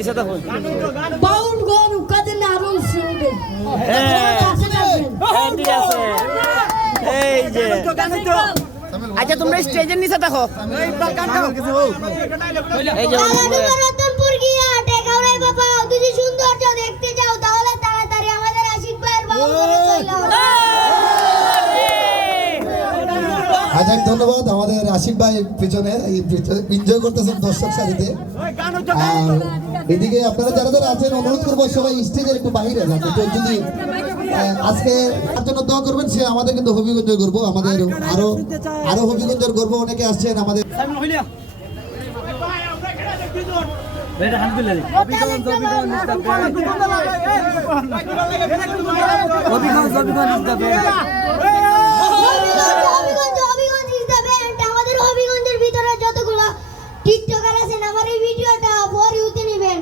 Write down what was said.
নিচে দেখো বাউল গরু কাদের না আরো শুনবে ঠিক আছে এই যে আচ্ছা তোমরা স্টেজের নিচে দেখো এই যে রতনপুর গিয়া টেকাউরাই বাবা যদি সৌন্দর্য দেখতে যাও তাহলে তাড়াতাড়ি আমাদের আশিক ভাইয়ের বাউল গরু চলে আচ্ছা ধন্যবাদ আমাদের আশিক ভাই পিছনে এনজয় করতেছেন দর্শক সারিতে। আর এদিকে আপনারা যারা যারা আছেন অনুরোধ করবো সবাই স্টেজের একটু বাইরে যান, তো যদি আজকে তার জন্য দোয়া করবেন। সে আমাদের কিন্তু হবিগঞ্জের গর্ব, আমাদের আরো হবিগঞ্জের গর্ব অনেকে আসছেন আমাদের। হবিগঞ্জের ভিতরে যতগুলো টিকটকার আছেন আমার এই ভিডিওটা ফর ইউতে নেবেন।